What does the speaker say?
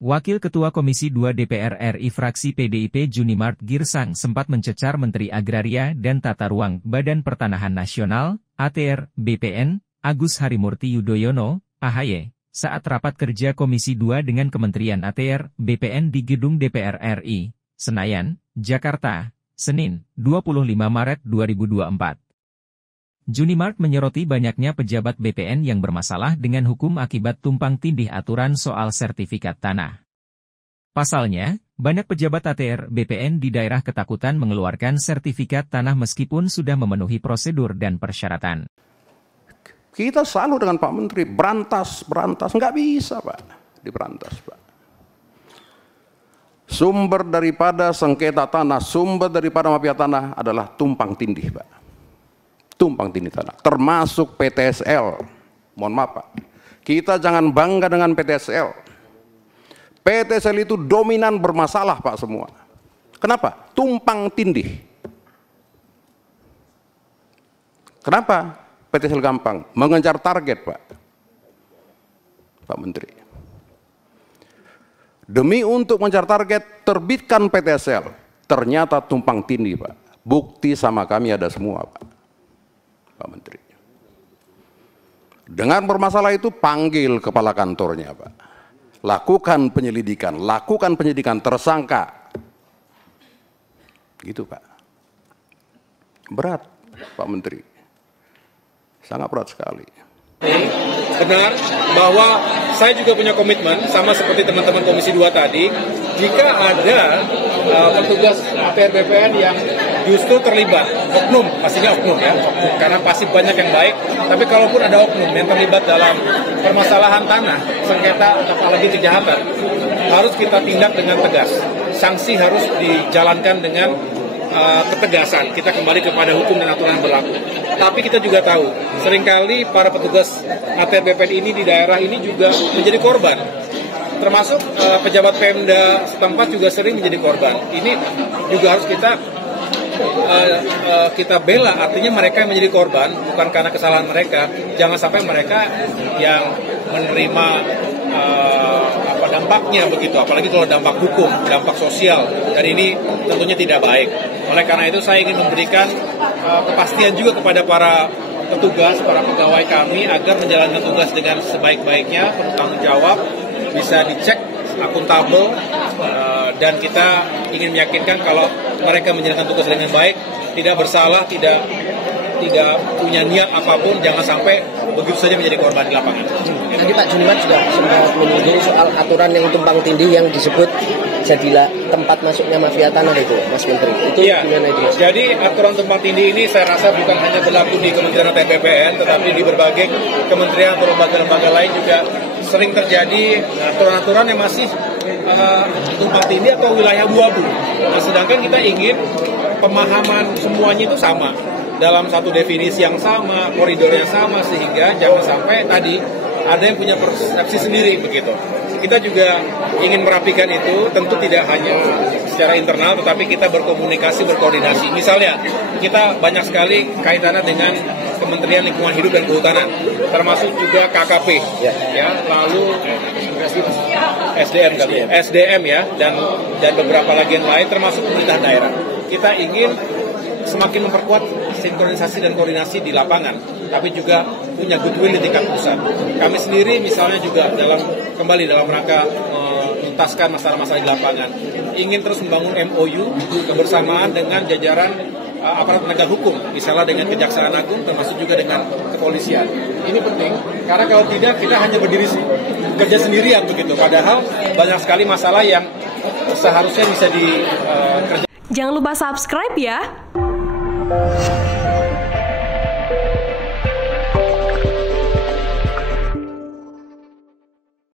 Wakil Ketua Komisi 2 DPR RI fraksi PDIP Junimart Girsang sempat mencecar Menteri Agraria dan Tata Ruang Badan Pertanahan Nasional, ATR, BPN, Agus Harimurti Yudhoyono, AHY, saat rapat kerja Komisi 2 dengan Kementerian ATR, BPN di Gedung DPR RI, Senayan, Jakarta, Senin, 25 Maret 2024. Junimart menyoroti banyaknya pejabat BPN yang bermasalah dengan hukum akibat tumpang tindih aturan soal sertifikat tanah. Pasalnya, banyak pejabat ATR BPN di daerah ketakutan mengeluarkan sertifikat tanah meskipun sudah memenuhi prosedur dan persyaratan. Kita selalu dengan Pak Menteri, berantas, nggak bisa Pak, diberantas Pak. Sumber daripada sengketa tanah, sumber daripada mafia tanah adalah tumpang tindih Pak. Tumpang tindih tanah, termasuk PTSL. Mohon maaf Pak, kita jangan bangga dengan PTSL. PTSL itu dominan bermasalah Pak semua. Kenapa? Tumpang tindih. Kenapa PTSL gampang? Mengejar target Pak. Pak Menteri. Demi untuk mengejar target, terbitkan PTSL. Ternyata tumpang tindih Pak. Bukti sama kami ada semua Pak. Pak Menteri. Dengan bermasalah itu panggil kepala kantornya Pak. Lakukan penyelidikan tersangka. Gitu Pak. Berat Pak Menteri. Sangat berat sekali. Benar bahwa saya juga punya komitmen sama seperti teman-teman Komisi 2 tadi, jika ada petugas ATR BPN yang justru terlibat oknum, pastinya oknum ya, karena pasti banyak yang baik, tapi kalaupun ada oknum yang terlibat dalam permasalahan tanah, sengketa apalagi kejahatan, harus kita tindak dengan tegas. Sanksi harus dijalankan dengan ketegasan. Kita kembali kepada hukum dan aturan yang berlaku. Tapi kita juga tahu, seringkali para petugas ATR BPN ini di daerah ini juga menjadi korban. Termasuk pejabat Pemda setempat juga sering menjadi korban. Ini juga harus kita bela, artinya mereka yang menjadi korban bukan karena kesalahan mereka. Jangan sampai mereka yang menerima dampaknya begitu, apalagi kalau dampak hukum, dampak sosial, dan ini tentunya tidak baik. Oleh karena itu saya ingin memberikan kepastian juga kepada para petugas, para pegawai kami agar menjalankan tugas dengan sebaik-baiknya, bertanggung jawab, bisa dicek, akuntabel, dan kita ingin meyakinkan kalau mereka menjalankan tugas dengan baik, tidak bersalah, tidak punya niat apapun, jangan sampai begitu saja menjadi korban di lapangan. Tadi Pak Junimart juga sempat menyinggung soal aturan yang tumpang tindih yang disebut jadilah tempat masuknya mafia tanah itu, Mas Menteri. Itu ya, gimana itu Mas? Jadi aturan tumpang tindih ini saya rasa bukan hanya berlaku di Kementerian ATR BPN, tetapi di berbagai kementerian atau lembaga-lembaga lain juga sering terjadi aturan-aturan yang masih tumpang tindih atau wilayah abu-abu. Nah, sedangkan kita ingin pemahaman semuanya itu sama, dalam satu definisi yang sama, koridor yang sama, sehingga jangan sampai tadi ada yang punya persepsi sendiri begitu. Kita juga ingin merapikan itu, tentu tidak hanya secara internal, tetapi kita berkomunikasi, berkoordinasi. Misalnya, kita banyak sekali kaitannya dengan Kementerian Lingkungan Hidup dan Kehutanan, termasuk juga KKP, ya, lalu SDM ya, dan beberapa lagi yang lain, termasuk pemerintah daerah. Kita ingin semakin memperkuat sinkronisasi dan koordinasi di lapangan, tapi juga punya goodwill di tingkat pusat. Kami sendiri misalnya juga dalam rangka menuntaskan masalah-masalah di lapangan, ingin terus membangun MOU kebersamaan dengan jajaran aparat penegak hukum, misalnya dengan Kejaksaan Agung, termasuk juga dengan kepolisian. Ini penting, karena kalau tidak kita hanya kerja sendirian begitu, padahal banyak sekali masalah yang seharusnya bisa dikerjakan. Jangan lupa subscribe ya.